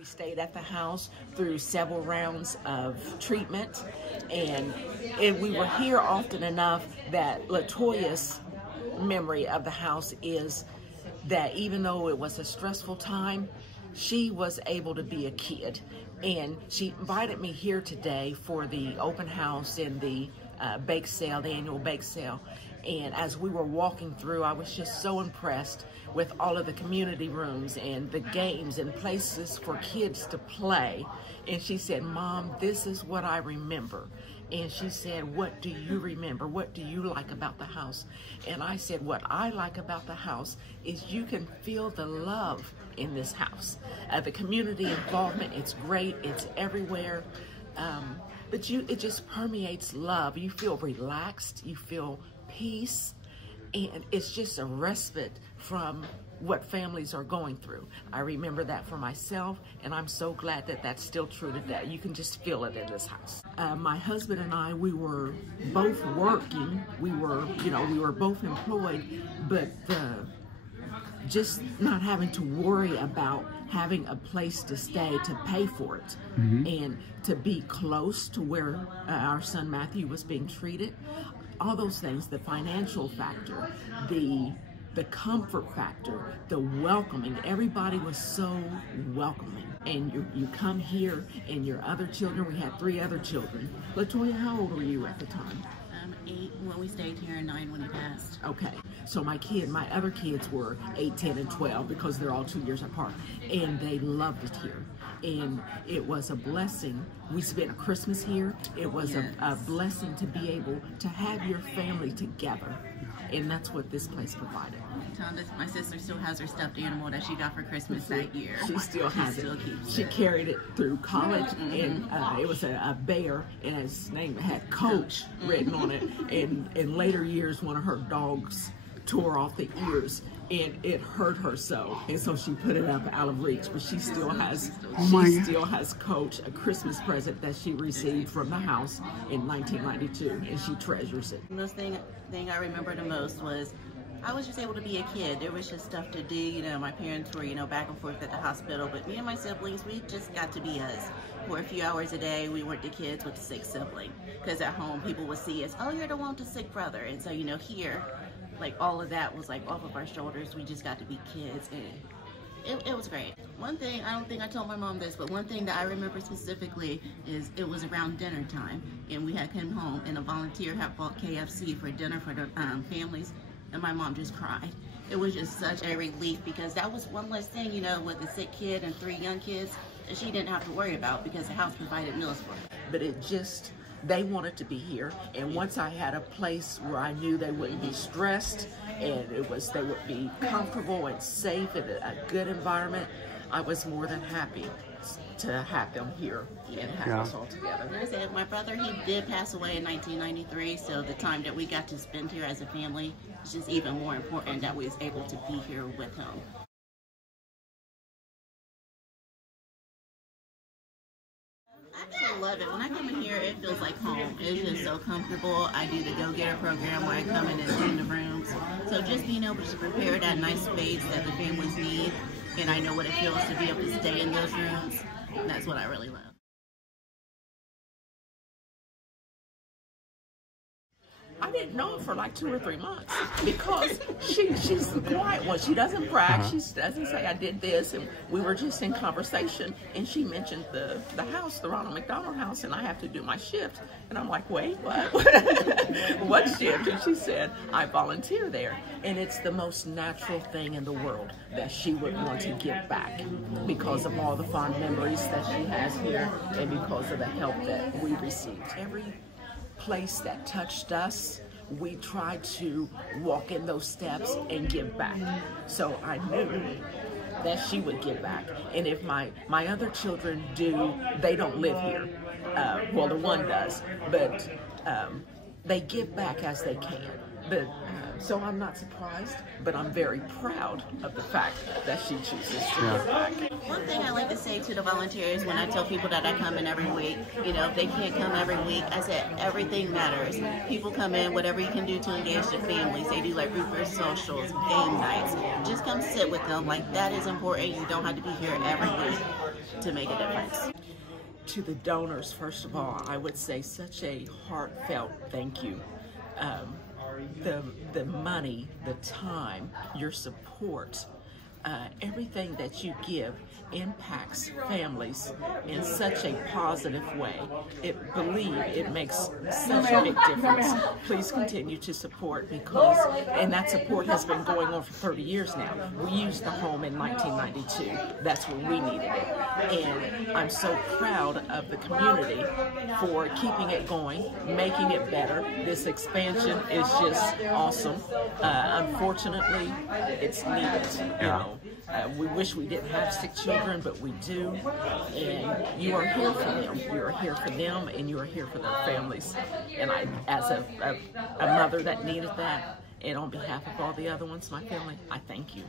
We stayed at the house through several rounds of treatment, and we were here often enough that Latoya's memory of the house is that even though it was a stressful time, she was able to be a kid. And she invited me here today for the open house and the bake sale, the annual bake sale. And as we were walking through, I was just so impressed with all of the community rooms and the games and places for kids to play. And she said, "Mom, this is what I remember." And she said, "What do you remember? What do you like about the house?" And I said, "What I like about the house is you can feel the love in this house. The community involvement, it's great, it's everywhere. But it just permeates love. You feel relaxed, you feel peace, and it's just a respite from what families are going through." I remember that for myself, and I'm so glad that that's still true today. You can just feel it in this house. My husband and I, we were both working. We were both employed, but just not having to worry about having a place to stay to pay for it, and to be close to where our son Matthew was being treated. All those things, the financial factor, the comfort factor, the welcoming. Everybody was so welcoming. And you come here, and your other children, we had 3 other children. Latoya, how old were you at the time? 8 when we stayed here and 9 when he passed. Okay, so my other kids were 8, 10, and 12 because they're all 2 years apart, and they loved it here. And it was a blessing. We spent a Christmas here. It was a blessing to be able to have your family together, and that's what this place provided. My sister still has her stuffed animal that she got for Christmas that year. She still has it. Keeps she it. Carried it through college, and it was a bear, and his name had Coach written on it. And in later years, one of her dogs tore off the ears, and it hurt her so, and so she put it up out of reach. But she still has Coach, a Christmas present that she received from the house in 1992, and she treasures it. The most thing I remember the most was I was just able to be a kid. There was just stuff to do. You know, my parents were, back and forth at the hospital, but me and my siblings, we just got to be us. For a few hours a day, we weren't the kids with the sick sibling. Because at home, people would see us, "Oh, you're the one with the sick brother." And so, here, like, all of that was like off of our shoulders. We just got to be kids, and it was great. One thing, I don't think I told my mom this, but one thing that I remember specifically is it was around dinner time, and we had come home, and a volunteer had bought KFC for dinner for the families, and my mom just cried. It was just such a relief, because that was one less thing, with a sick kid and 3 young kids that she didn't have to worry about because the house provided meals for her. But they wanted to be here, and once I had a place where I knew they wouldn't be stressed, and they would be comfortable and safe in a good environment, I was more than happy to have them here and have us all together. Like I said, my brother, he did pass away in 1993, so the time that we got to spend here as a family is just even more important that we was able to be here with him. I actually love it. When I come in here, it feels like home. It's just so comfortable. I do the Go-Getter program where I come in and clean the rooms. So just being able to prepare that nice space that the families need, and I know what it feels to be able to stay in those rooms, that's what I really love. I didn't know her for like 2 or 3 months because she's the quiet one. She doesn't brag. She doesn't say, "I did this," and we were just in conversation, and she mentioned the house, the Ronald McDonald House, and I have to do my shift. And I'm like, "Wait, what?" "What shift?" And she said, "I volunteer there." And it's the most natural thing in the world that she would want to give back because of all the fond memories that she has here and because of the help that we received. Every place that touched us, we tried to walk in those steps and give back. So I knew that she would give back. And if my other children they don't live here. Well, the one does, but they give back as they can. So I'm not surprised, but I'm very proud of the fact that she chooses to give back. One thing I like to say to the volunteers when I tell people that I come in every week, you know, if they can't come every week, I said everything matters. People come in, whatever you can do to engage the families. They do like group socials, game nights. Just come sit with them. Like, that is important. You don't have to be here every week to make a difference. To the donors, first of all, I would say such a heartfelt thank you. The money, the time, your support, everything that you give impacts families in such a positive way. It makes such a big difference. Please continue to support and that support has been going on for 30 years now. We used the home in 1992. That's when we needed it. And I'm so proud of the community for keeping it going, making it better. This expansion is just awesome. Unfortunately, it's needed. You know. We wish we didn't have sick children, but we do, and you are here for them. You are here for them, and you are here for their families. And I, as a mother that needed that, and on behalf of all the other ones, my family, I thank you.